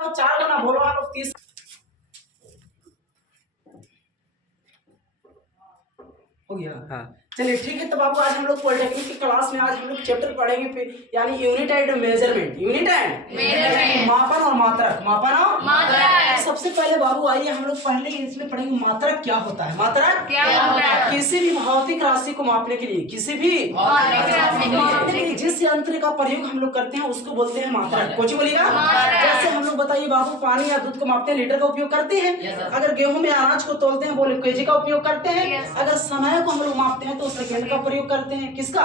4 गुना बोलो आप लोग 30 हो गया। हाँ चलिए ठीक है। तो बाबू आज हम लोग पॉलिटेक्निक की क्लास में आज हम लोग चैप्टर पढ़ेंगे यानी unit and measurement. Unit and मापन और मात्रक। मापन और मात्रक। सबसे पहले बाबू आइए हम लोग पहले इसमें पढ़ेंगे मात्रक क्या होता है। मात्रक क्या होता है? किसी भी भौतिक राशि को मापने के लिए, किसी भी मापने के लिए जिस यंत्र का प्रयोग हम लोग करते हैं उसको बोलते हैं मात्रक। कुछ बोलिएगा। जैसे हम लोग बताइए बाबू पानी या दूध को मापते हैं लीटर का उपयोग करते हैं। अगर गेहूं में अनाज को तोलते हैं बोले केजी का उपयोग करते हैं। अगर समय को हम लोग मापते हैं तो सेकंड का प्रयोग करते हैं। किसका?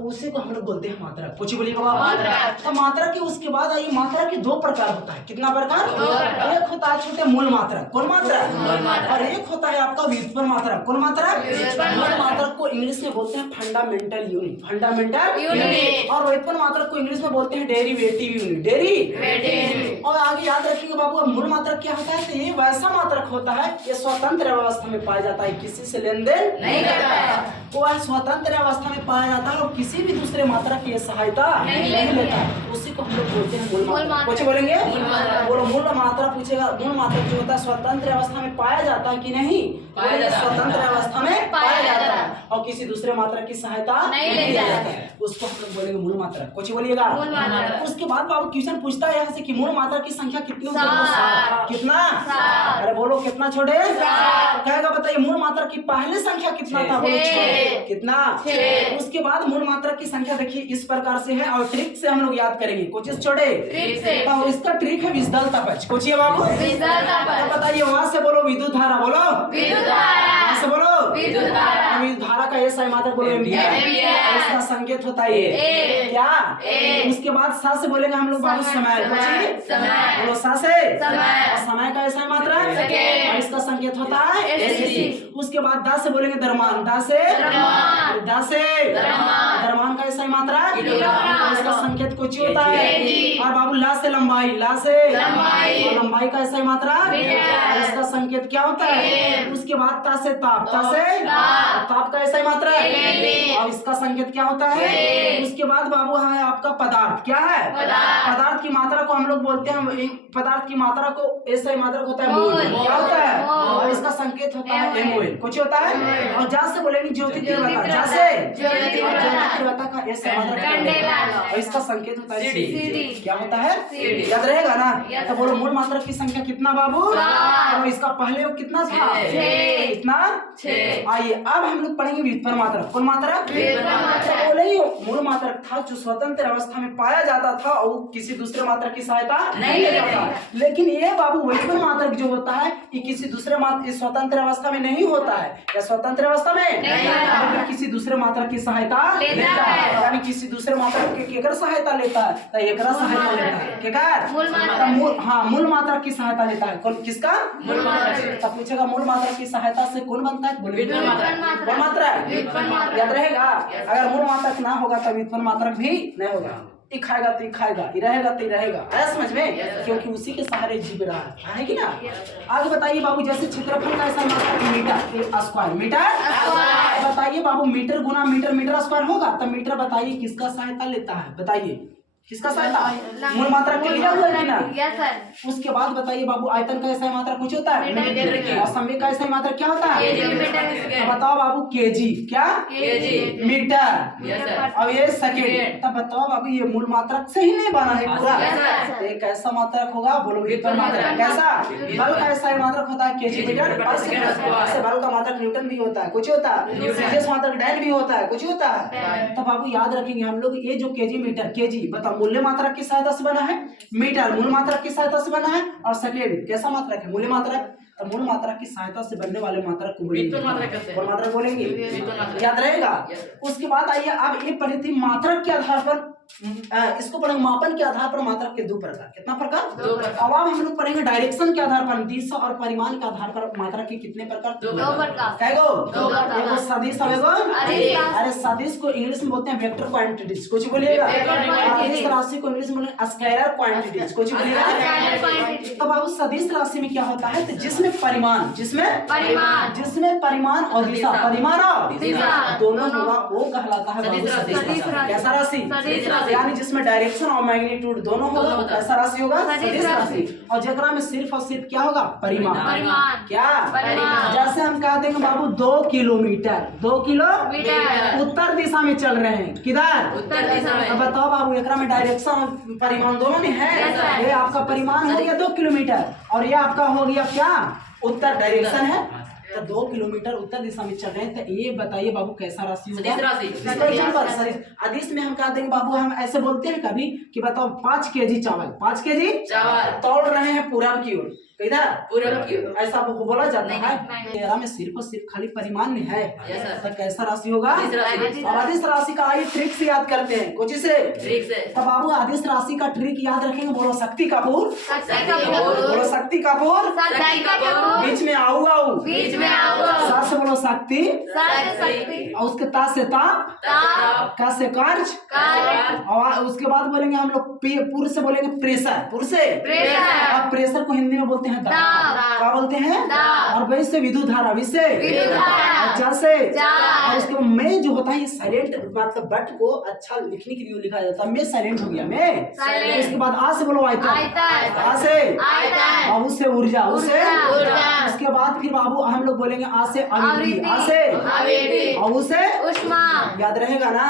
उसी को हम लोग बोलते हैं मात्रक। कुछ बोलिए बाबा। तो मात्रक के उसके बाद आइए मात्रक के 2 प्रकार होता है। कितना प्रकार? एक होता है छोटे मूल मात्रक। कौन मात्रक? और एक होता है आपका व्युत्पन्न मात्रक। कौन मात्रक? मूल मात्रक को इंग्लिश में बोलते हैं फंडामेंटल यूनिट। Fundamental unit. और व्युत्पन्न मात्रक को इंग्लिश में बोलते हैं डेरिवेटिव यूनिट। डेरिवेटिव। और आगे याद रखिएगा बाबू मूल मात्रक क्या होता है? तो ये वैसा मात्रक होता है ये स्वतंत्र अवस्था में पाया जाता है, किसी से लेन देन नहीं करता है। वो स्वतंत्र अवस्था में पाया जाता है और किसी भी दूसरे मात्रक की सहायता नहीं लेता है। उसी को हम लोग बोलते हैं मूल मात्रक। कुछ बोलेंगे? बोलो मूल मात्रा पूछेगा। मूल मात्रक जो होता है स्वतंत्र अवस्था में पाया जाता है कि नहीं? स्वतंत्र अवस्था में पाया जाता है और किसी दूसरे मात्रक की सहायता नहीं जाता है, उसको हम लोग बोलेंगे मूल मात्रक। कुछ बोलिएगा। उसके बाद बाबू क्वेश्चन पूछता है यहाँ से कि मूल मात्रक की संख्या कितनी होती है? कितना? अरे बोलो कितना छोटे? कहेगा बताइए मूल मात्रक की पहले संख्या कितना था? बोलो 6। कितना? 6। उसके बाद मूल मात्रक की संख्या देखिए इस प्रकार से है और ट्रिक से हम लोग याद करेंगे। कुछ छोटे तो इसका ट्रिक है विद्युत अपच। कुछ बाबू तो बताइए वहां से बोलो विद्युत धारा। बोलो वहां से बोलो विद्युत धारा का ऐसा मात्रक बोलो एम्पियर। इसका संकेत होता है ये क्या? उसके बाद सा से बोलेंगे हम लोग बाबू समय। बोलो सा से समय का ऐसा मात्रक और इसका संकेत होता है एससी। उसके बाद दा से बोलेंगे द्रव्यमान। दा से द्रव्यमान का ऐसा मात्रक इसका संकेत कुछ होता है। और बाबू ला से लंबाई। ला से लंबाई का ऐसा मात्रक इसका संकेत क्या होता है? उसके बाद ता से ताप। ता से ताप का ऐसा मात्रक और इसका संकेत क्या होता है? उसके बाद बाबू है आपका पदार्थ। क्या है? पदार्थ की मात्रा को हम लोग बोलते हैं पदार्थ की मात्रा को ऐसा मात्रक होता है मोल। क्या होता है? और इसका संकेत होता है एमओएल। कुछ होता है। और जा से बोलेंगे ज्योति तीव्रता। जा से ज्योति तीव्रता का ऐसा मात्रक और इसका संकेत होता है सीडी। क्या होता है? याद रहेगा ना? तो बोलो मूल मात्रक की संख्या कितना बाबू? और इसका पहले कितना था? कितना? 6। आइए अब हम लोग पढ़ेंगे व्युत्पन्न मात्रक। कौन मात्रक? बोले मूल मात्रक था जो स्वतंत्र अवस्था में पाया जाता था और किसी दूसरे मात्रक की सहायता नहीं लेता था। लेकिन ये बाबू व्युत्पन्न मात्रक जो होता है ये किसी दूसरे स्वतंत्र अवस्था में नहीं होता है। या स्वतंत्र अवस्था में नहीं किसी दूसरे मात्रक की सहायता लेता है। यानी किसी दूसरे मात्रक की केकर सहायता लेता है? तो एकरा सहायता लेता है। केकर? मूल मात्रक की सहायता लेता है। कौन? किसका? मूल मात्रक। तब पूछेगा मूल मात्रक की सहायता से कौन बनता है? व्युत्पन्न मात्रक। कौन मात्रक? याद रहेगा। अगर मूल मात्रक ना होगा तो व्युत्पन्न मात्रक भी नहीं होगा। खाएगा तो खाएगा, रहेगा तो रहेगा। आया समझ में? क्योंकि उसी के सहारे जीव रहा है कि ना। आगे बताइए बाबू जैसे क्षेत्रफल का ऐसा मात्रक मीटर स्क्वायर। मीटर बताइए बाबू मीटर गुना मीटर मीटर स्क्वायर होगा। तो मीटर बताइए किसका सहायता लेता है? बताइए किसका सहायता? मूल मात्रक के लिया हुआ है कि ना। उसके बाद बताइए बाबू आयतन का ऐसा मात्रक कुछ होता है और समय का ऐसा मात्रक क्या होता है? तो बताओ बाबू केजी। क्या? केजी। मीटर और ये सेकंड। तब बताओ बाबू ये मूल मात्रक से ही नहीं बना है पूरा। एक ऐसा मात्रक होगा बोलो व्युत्पन्न मात्रक। कैसा? बल का ऐसा मात्रक होता है केजी मीटर और सेकंड। बल का मात्रक न्यूटन भी होता है। कुछ होता है। विशेष मात्रक डायल भी होता है। कुछ होता है। तब बाबू याद रखेंगे हम लोग ये जो केजी मीटर केजी बताओ मूल्य मात्रक की सहायता से बना है। मीटर मूल मात्रक की सहायता से बना है और सेकंड कैसा मात्रक है? मूल्य मात्रक। तो मूल मात्रक की सहायता से बनने वाले मात्रक को व्युत्पन्न मात्रक बोलेंगे। याद रहेगा। उसके बाद आइए अब ये पढ़ी थी मात्रक के आधार पर इसको पढ़ेंगे मापन के आधार पर मात्रक के 2 प्रकार। कितना प्रकार? 2 प्रकार। अब हम लोग पढ़ेंगे डायरेक्शन के आधार पर दिशा और परिमाण के आधार पर मात्रक के कितने प्रकार? 2 प्रकार। एगो सदिश अरे सदिश को इंग्लिश में बोलते हैं वेक्टर क्वांटिटीज। कुछ बोलिएगा। सदिश राशि को इंग्लिश में बोलते हैं स्केलर क्वांटिटीज। कुछ बोलिएगा। तो बाबू सदिश राशि में क्या होता है? तो जिस जिसमें परिमाण, जिसमें परिमाण और दिशा, परिमाण और दिशा दोनों होगा वो कहलाता है बाबू सदिश राशि। कैसा राशि? यानी जिसमें डायरेक्शन और मैग्नीट्यूड दोनों होगा कैसा राशि होगा? सदिश राशि। और जेकरा में सिर्फ और सिर्फ क्या होगा? परिमाण। क्या? जैसे हम कह देंगे बाबू 2 किलोमीटर, 2 किलोमीटर उत्तर दिशा में चल रहे हैं। किधर? उत्तर दिशा में। अब बताओ बाबू एकरा में डायरेक्शन और परिमाण दोनों में है। ये आपका परिमाण हो गया 2 किलोमीटर और ये आपका हो गया क्या? उत्तर डायरेक्शन है। तो 2 किलोमीटर उत्तर दिशा में चल रहे हैं। तो ये बताइए बाबू कैसा राशि होगा? सदिश। आदिश में हम कह देंगे बाबू, हम ऐसे बोलते हैं कभी कि बताओ 5 केजी चावल, 5 केजी चावल तोड़ रहे हैं पूरब की ओर, किधर? पूरब की ओर, ऐसा बोला जाता है। तेरा में सिर्फ और सिर्फ खाली परिमाण में है। तो कैसा राशि होगा? आदिश राशि का आइए ट्रिक से याद करते हैं। कुछ से ट्रिक से। तो बाबू आदिश राशि का ट्रिक याद रखेंगे। बोलो शक्ति कपूर, बोलो शक्ति कपूर, बीच में आओ, सा से बोलो शक्ति, और उसके ता से ताप, का से कार्य, और उसके बाद बोलेंगे हम लोग पूर्व से बोलेंगे प्रेशर, पूर्व से अब प्रेशर को हिंदी में बोलते हैं दाब। क्या बोलते हैं? और वैसे से विद्युत धारा, विषय से, और उसके में जो होता है ये साइलेंट, मतलब बट को अच्छा लिखने के लिए लिखा जाता है। मैं साइलेंट हो गया, मैं। इसके बाद आ से बोलो आयतन, आ से, और उससे ऊर्जा, उससे उसके बाद फिर बाबू हम लोग बोलेंगे आ से आवृत्ति, आ से, और उसे याद रहेगा ना?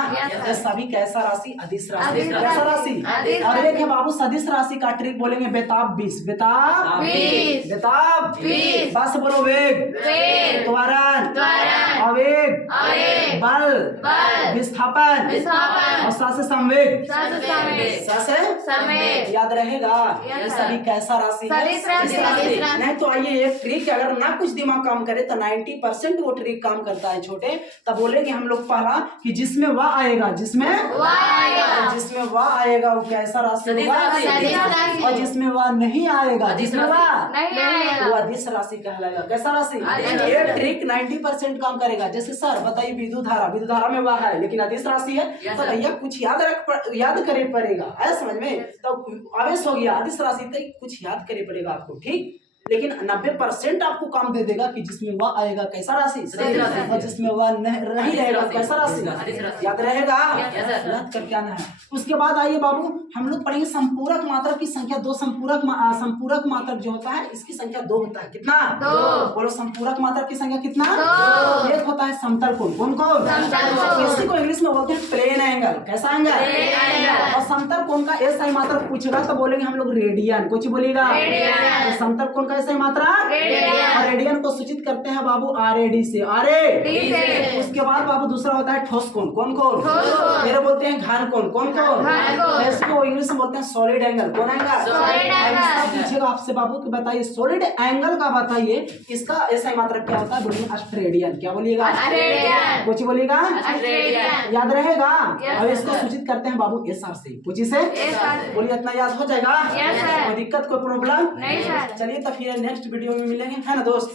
ये सभी कैसा राशि? अदिश राशि। कैसा राशि? और एक है बाबू सदिश राशि का ट्रिक बोलेंगे बेताब 20, बेताब 20, बस बोलो वेग, त्वरण, आवेग, बल, विस्थापन, और सा से संवेग, सा से याद रहेगा। ये सभी कैसा राशि है? नहीं तो आइए एक ट्रिक, अगर ना कुछ दिमाग काम करे तो 90% वो ट्रिक काम करता है छोटे। तब बोलेंगे हम लोग पहला कि जिसमें वह आएगा, जिसमें वह आएगा वो कैसा राशि होगा? और जिसमें वह नहीं आएगा, जिसमें वह वो अदिश राशि कहलाएगा। कैसा राशि? ये ट्रिक 90% काम करेगा। जैसे सर बताइए विद्युत धारा में वह है लेकिन अदिश राशि है, तो भैया कुछ याद करे पड़ेगा। है समझ में? तो आवेश हो गया अदिश राशि, तो कुछ याद करे पड़ेगा आपको, ठीक। लेकिन 90% आपको काम दे देगा कि जिसमें वह आएगा कैसा राशि? और जिसमें वह नहीं रहेगा कैसा राशि? याद रहेगा, याद करके आना है। उसके बाद आइए बाबू हम लोग पढ़ेंगे संपूरक मात्रक की संख्या 2। संपूरक मात्रक जो होता है इसकी संख्या 2 होता है। कितना? 2। बोलो संपूरक मात्रक की संख्या कितना? 2। एक होता है समतल कोण, कौन कौन? इसी को इंग्लिश में बोलते हैं प्लेन एंगल। कैसा एंगल? और समतल कोण का एसआई मात्रक पूछेगा तो बोलेंगे हम लोग रेडियन। कुछ बोलिएगा, समतल कोण ऐसे मात्रा रेडियन। रेडियन को सूचित करते हैं बाबू RAD से, RAD। उसके बाद बाबू दूसरा होता है ठोस कोण, कौन कौन? मेरे बोलते हैं घन कोण, कौन कौन? इसको इंग्लिश में बोलते हैं सॉलिड एंगल। कौन एंगल? पूछेगा आपसे बाबू कि बताइए सॉलिड एंगल का बताइए इसका ऐसा मात्रक क्या होता है? बोलिए ऑस्ट्रेलियन। क्या बोलिएगा? कुछ बोलिएगा, याद रहेगा। अब इसको सूचित करते हैं बाबू SR से। कुछ से बोलिए, इतना याद हो जाएगा? कोई दिक्कत, कोई प्रॉब्लम? चलिए तो फिर नेक्स्ट वीडियो में मिलेंगे, है ना दोस्त।